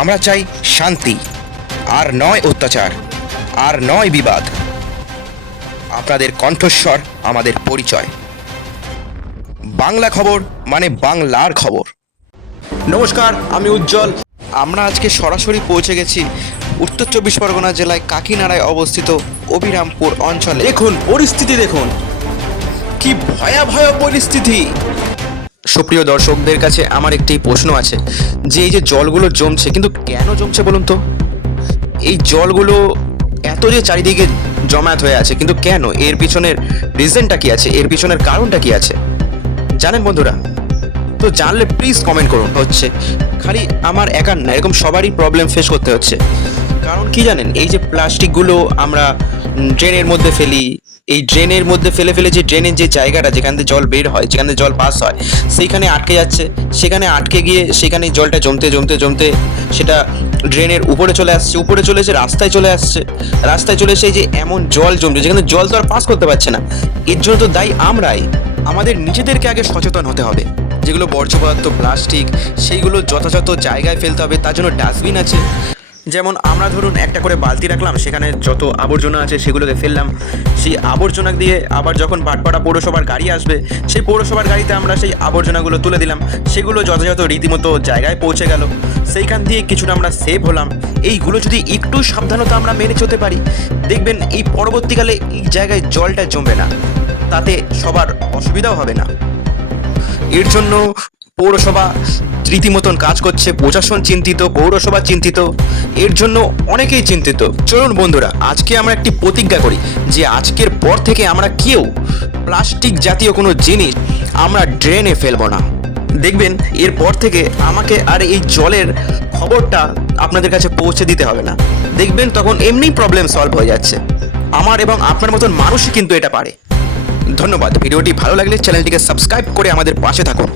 আমরা চাই শান্তি, আর নয় অত্যাচার, আর নয় বিবাদ। আপনাদের কণ্ঠস্বর আমাদের পরিচয়। বাংলা খবর মানে বাংলার খবর। নমস্কার, আমি উজ্জ্বল। আমরা আজকে সরাসরি পৌঁছে গেছি উত্তর চব্বিশ পরগনা জেলায় কাকিনাড়ায় অবস্থিত অভিরামপুর অঞ্চলে। দেখুন পরিস্থিতি, দেখুন কি ভয়াবহ পরিস্থিতি। সুপ্রিয় দর্শকদের কাছে আমার একটি প্রশ্ন আছে যে এই যে জলগুলো জমছে, কিন্তু কেন জমছে বলুন তো? এই জলগুলো এত যে চারিদিকে জমায়েত হয়ে আছে, কিন্তু কেন? এর পিছনের রিজনটা কি আছে? এর পিছনের কারণটা কি আছে জানেন বন্ধুরা? তো জানলে প্লিজ কমেন্ট করুন। হচ্ছে খালি আমার একার না, এরকম সবারই প্রবলেম ফেস করতে হচ্ছে। কারণ কি জানেন, এই যে প্লাস্টিকগুলো আমরা ড্রেনের মধ্যে ফেলি, এই ড্রেনের মধ্যে ফেলে ফেলে যে ড্রেনের যে জায়গাটা যেখান থেকে জল বের হয়, যেখান থেকে জল পাস হয়, সেইখানে আটকে যাচ্ছে। সেখানে আটকে গিয়ে সেখানে জলটা জমতে জমতে জমতে সেটা ড্রেনের উপরে চলে আসছে, উপরে চলে এসে রাস্তায় চলে আসছে, রাস্তায় চলে এসে যে এমন জল জমছে যেখানে জল তো আর পাস করতে পারছে না। এর জন্য তো দায়ী আমরাই। আমাদের নিজেদেরকে আগে সচেতন হতে হবে। যেগুলো বর্জ্য পদার্থ, প্লাস্টিক, সেইগুলো যথাযথ জায়গায় ফেলতে হবে। তার জন্য ডাস্টবিন আছে। যেমন আমরা ধরুন একটা করে বালতি রাখলাম, সেখানে যত আবর্জনা আছে সেগুলোকে ফেললাম। সেই আবর্জনা দিয়ে আবার যখন ভাটপাড়া পৌরসভার গাড়ি আসবে, সেই পৌরসভার গাড়িতে আমরা সেই আবর্জনাগুলো তুলে দিলাম। সেগুলো যথাযথ রীতিমতো জায়গায় পৌঁছে গেল। সেইখান দিয়ে কিছুটা আমরা সেভ হলাম। এইগুলো যদি একটু সাবধানতা আমরা মেনে চলতে পারি, দেখবেন এই পরবর্তীকালে এই জায়গায় জলটা জমবে না, তাতে সবার অসুবিধাও হবে না। এর জন্য পৌরসভা রীতিমতন কাজ করছে, প্রশাসন চিন্তিত, পৌরসভা চিন্তিত, এর জন্য অনেকেই চিন্তিত। চলুন বন্ধুরা, আজকে আমরা একটি প্রতিজ্ঞা করি যে আজকের পর থেকে আমরা কেউ প্লাস্টিক জাতীয় কোনো জিনিস আমরা ড্রেনে ফেলবো না। দেখবেন এরপর থেকে আমাকে আর এই জলের খবরটা আপনাদের কাছে পৌঁছে দিতে হবে না। দেখবেন তখন এমনি প্রবলেম সলভ হয়ে যাচ্ছে। আমার এবং আপনার মতন মানুষই কিন্তু এটা পারে। ধন্যবাদ। ভিডিওটি ভালো লাগলে চ্যানেলটিকে সাবস্ক্রাইব করে আমাদের পাশে থাকুন।